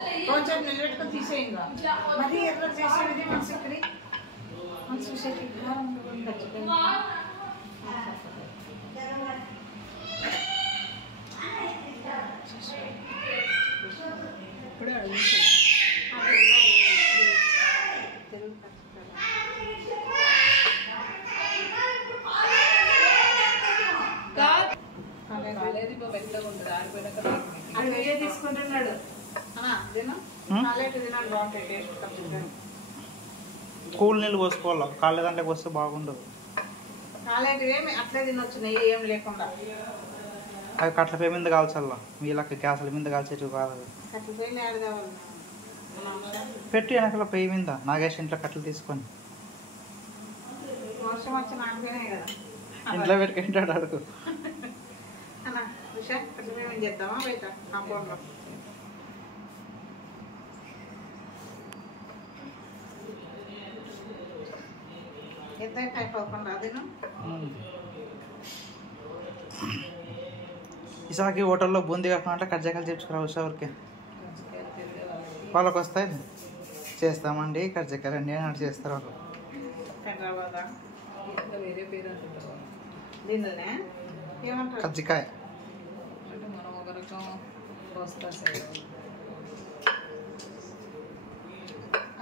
కొంచెం నిలబెట్టుకొని తీసేయంగా మరి ఎట్లా చేసేది మనసు ఇక్కడ మనసు విషయానికి కారం ఉండకుండా ఖచ్చితంగా ఇప్పుడే తీసుకుంటున్నాడు కూల్ నీళ్ళు పోసుకోవాలి కాళ్ళ దాంట్లోకి వస్తే బాగుండదు కాలేటివి అట్లే తినొచ్చు నెయ్యి ఏం లేకుండా అవి కట్ల పొయ్యి మీద కాల్చల్లా వీళ్ళకి గ్యాసుల మీద కాల్చేటివి కాదు కట్ల పొయ్యి మీద కావాలి పెట్టి వెనకాల పొయ్యి మీద నాగేష్ ఇంట్లో కట్టలు తీసుకొని వర్షం వచ్చి నాకుపోయినాయి కదా ఇంట్లో పెట్టుకుంటాడు అడుగు అన్నా ఉషా కట్ల పొయ్యి మీద చేద్దామా బయట కాంపౌండ్లో ఎంత టైప్ అవ్వకుండా అదేనా ఈసారికి హోటల్లో బూందీ కాకుండా కజ్జాకాయలు చేర్చుకురా ఉషా ఊరికే వాళ్ళకి వస్తాయి చేస్తామండి కజ్జాకాయలు అండి అని చేస్తారు వాళ్ళు హైదరాబాదా వేరే పేరు అంటుంటారు దీనిలోనే ఏమంటారు కజ్జికాయ అంటే మనం ఒక రకం వస్తా సైడ్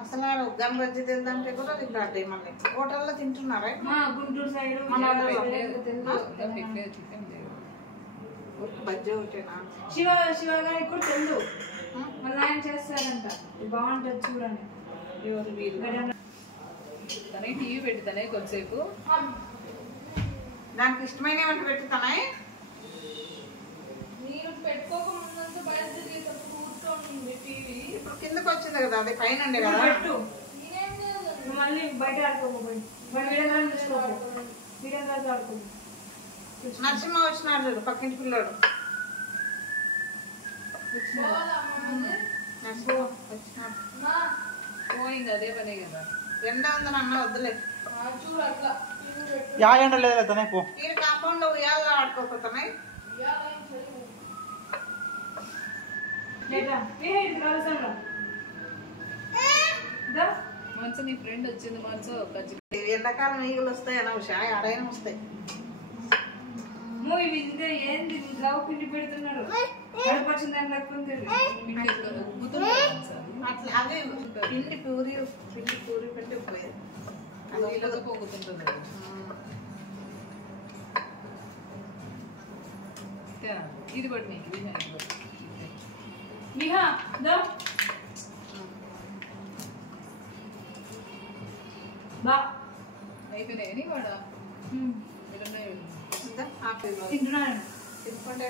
అసలు ఉగ్గాని బజ్జీ తిందంటే కూడా తింటాడు మళ్ళీ హోటల్లో తింటున్నారా గుంటూరు సైడ్ బజ్జీ ఒకటేనా శివ గారికి కూడా తెలుసు మళ్ళీ ఆయన చేస్తారంట బాగుంటుంది చూడండి ఎవరు వీరు తనకి టీవీ పెట్టుతానే కొద్దిసేపు దానికి ఇష్టమైన ఏమంటే పెట్టుతానా నేను పెట్టుకోకముందంతా బయట కూర్చోండి టీవీ ఇప్పుడు కిందకి వచ్చింది కదా అది పైన ఉండే కదా పెట్టు మళ్ళీ బయట ఆడుకోకపోయి వీడంగా చూసుకోవాలి వీడంగా ఆడుకోండి నరసింహ వచ్చినాడు చూడు పక్కింటి పిల్లోడు నరసింహ వచ్చినాడు పోయింది అదే పనే కదా ఎండ ఉందని అన్న వద్దులే చూడు అట్లా యా ఎండ లేదు తనే పో మీరు కాంపౌండ్ లో ఉయ్యాలో ఆడుకోపోతున్నాయి మనసు నీ ఫ్రెండ్ వచ్చింది మనసు ఎండాకాలం ఈగలు వస్తాయి అన్న ఉషా ఆడైనా వస్తాయి ఏంది లవ్ పిండి పెడుతున్నారు గడపచ్చిన దాని లేకపోతే అట్లా అదే పిండి పూరి పిండి పోయేది అది పొంగుతుంటుంది ఇది పడి నీకు ఇది నిహా దా బా అయిపోయినాయని వాడా తింటున్నాను తినుకుంటే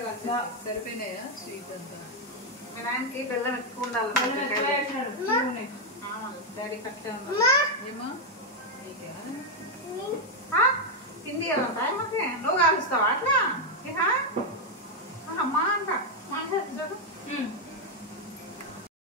సరిపోయినాయా స్వీట్ అంతా మీ నాయనకి బెల్లం ఎక్కువ ఉండాలి డాడీ కట్టే ఉండాలి ఏమా నీకా పిండి కదా మాకే నువ్వు కాలుస్తావా అట్లా